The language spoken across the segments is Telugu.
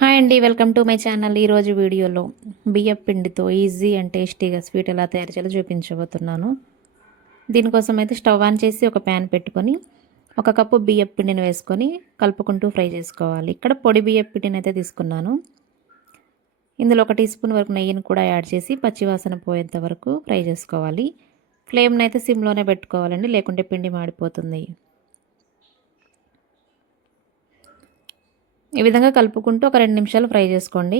హాయ్ అండి, వెల్కమ్ టు మై ఛానల్. ఈరోజు వీడియోలో బియ్యం పిండితో ఈజీ అండ్ టేస్టీగా స్వీట్ ఎలా తయారు చేయాలో చూపించబోతున్నాను. దీనికోసం అయితే స్టవ్ ఆన్ చేసి ఒక ప్యాన్ పెట్టుకొని 1 కప్పు బియ్యం పిండిని వేసుకొని కలుపుకుంటూ ఫ్రై చేసుకోవాలి. ఇక్కడ పొడి బియ్యం పిండిని అయితే తీసుకున్నాను. ఇందులో 1 టీ స్పూన్ వరకు నెయ్యిని కూడా యాడ్ చేసి పచ్చివాసన పోయేంత వరకు ఫ్రై చేసుకోవాలి. ఫ్లేమ్ని అయితే సిమ్లోనే పెట్టుకోవాలండి, లేకుంటే పిండి మాడిపోతుంది. ఈ విధంగా కలుపుకుంటూ ఒక 2 నిమిషాలు ఫ్రై చేసుకోండి.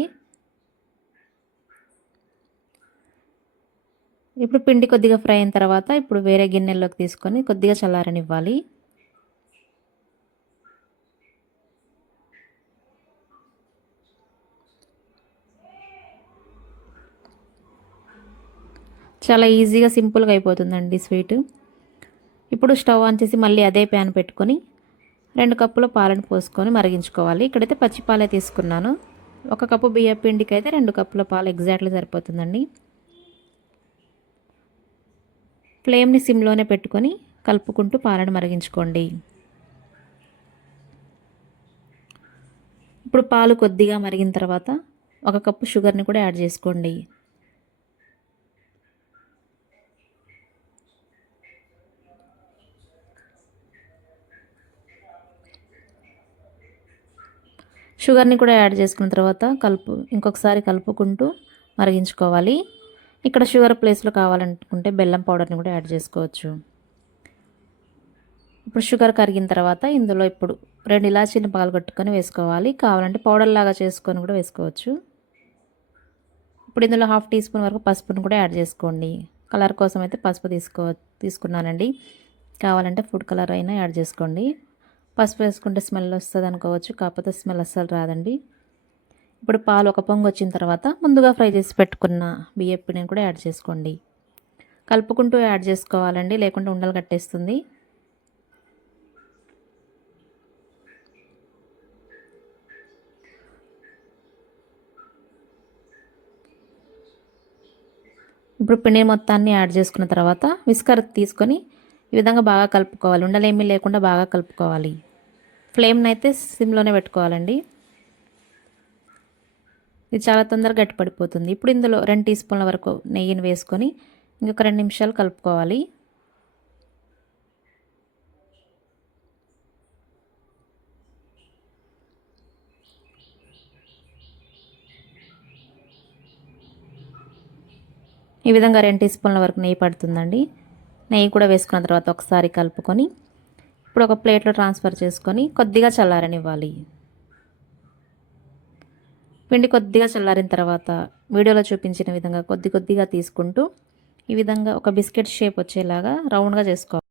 ఇప్పుడు పిండి కొద్దిగా ఫ్రై అయిన తర్వాత ఇప్పుడు వేరే గిన్నెల్లోకి తీసుకొని కొద్దిగా చల్లారనివ్వాలి. చాలా ఈజీగా సింపుల్గా అయిపోతుందండి స్వీట్. ఇప్పుడు స్టవ్ ఆన్ చేసి మళ్ళీ అదే ప్యాన్ పెట్టుకొని 2 కప్పుల పాలను పోసుకొని మరిగించుకోవాలి. ఇక్కడైతే పచ్చి పాలే తీసుకున్నాను. 1 కప్పు బియ్యం పిండికి అయితే 2 కప్పుల పాలు ఎగ్జాక్ట్లీ సరిపోతుందండి. ఫ్లేమ్ని సిమ్లోనే పెట్టుకొని కలుపుకుంటూ పాలను మరిగించుకోండి. ఇప్పుడు పాలు కొద్దిగా మరిగిన తర్వాత 1 కప్పు షుగర్ని కూడా యాడ్ చేసుకోండి. షుగర్ని కూడా యాడ్ చేసుకున్న తర్వాత ఇంకొకసారి కలుపుకుంటూ మరిగించుకోవాలి. ఇక్కడ షుగర్ ప్లేస్లో కావాలనుకుంటే బెల్లం పౌడర్ని కూడా యాడ్ చేసుకోవచ్చు. ఇప్పుడు షుగర్ కరిగిన తర్వాత ఇందులో ఇప్పుడు 2 ఇలాచీలను పగలగొట్టుకొని వేసుకోవాలి. కావాలంటే పౌడర్ లాగా చేసుకొని కూడా వేసుకోవచ్చు. ఇప్పుడు ఇందులో 1/2 టీ స్పూన్ వరకు పసుపును కూడా యాడ్ చేసుకోండి. కలర్ కోసం అయితే పసుపు తీసుకున్నానండి. కావాలంటే ఫుడ్ కలర్ అయినా యాడ్ చేసుకోండి. పసుపు వేసుకుంటే స్మెల్ వస్తుంది అనుకోవచ్చు, కాకపోతే స్మెల్ అస్సలు రాదండి. ఇప్పుడు పాలు ఒక పొంగు వచ్చిన తర్వాత ముందుగా ఫ్రై చేసి పెట్టుకున్న బియ్యం పిండిని కూడా యాడ్ చేసుకోండి. కలుపుకుంటూ యాడ్ చేసుకోవాలండి, లేకుంటే ఉండలు కట్టేస్తుంది. ఇప్పుడు పిండి మొత్తాన్ని యాడ్ చేసుకున్న తర్వాత విస్కర్ తీసుకొని ఈ విధంగా బాగా కలుపుకోవాలి. ఉండలేమీ లేకుండా బాగా కలుపుకోవాలి. ఫ్లేమ్ని అయితే సిమ్లోనే పెట్టుకోవాలండి. ఇది చాలా తొందరగా గట్టిపడిపోతుంది. ఇప్పుడు ఇందులో 2 టీ స్పూన్ల వరకు నెయ్యిని వేసుకొని ఇంకొక 2 నిమిషాలు కలుపుకోవాలి. ఈ విధంగా 2 టీ స్పూన్ల వరకు నెయ్యి పడుతుందండి. నెయ్యి కూడా వేసుకున్న తర్వాత ఒకసారి కలుపుకొని ఇప్పుడు ఒక ప్లేట్లో ట్రాన్స్ఫర్ చేసుకొని కొద్దిగా చల్లారనివ్వాలి. పిండి కొద్దిగా చల్లారిన తర్వాత వీడియోలో చూపించిన విధంగా కొద్దిగా తీసుకుంటూ ఈ విధంగా ఒక బిస్కెట్ షేప్ వచ్చేలాగా రౌండ్గా చేసుకోవాలి.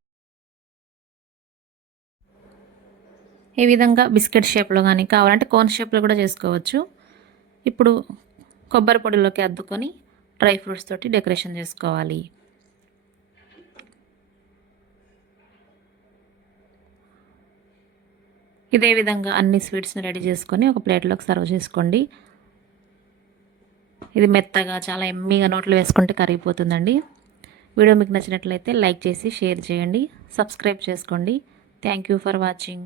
ఈ విధంగా బిస్కెట్ షేప్లో కానీ కావాలంటే కోన్ షేప్లో కూడా చేసుకోవచ్చు. ఇప్పుడు కొబ్బరి పొడిలోకి అద్దుకొని డ్రై ఫ్రూట్స్ తోటి డెకరేషన్ చేసుకోవాలి. ఇదే విధంగా అన్ని స్వీట్స్ని రెడీ చేసుకొని ఒక ప్లేట్లోకి సర్వ్ చేసుకోండి. ఇది మెత్తగా చాలా ఎమ్మీగా నోట్లో వేసుకుంటే కరిగిపోతుందండి. వీడియో మీకు నచ్చినట్లయితే లైక్ చేసి షేర్ చేయండి, సబ్స్క్రైబ్ చేసుకోండి. Thank you for watching.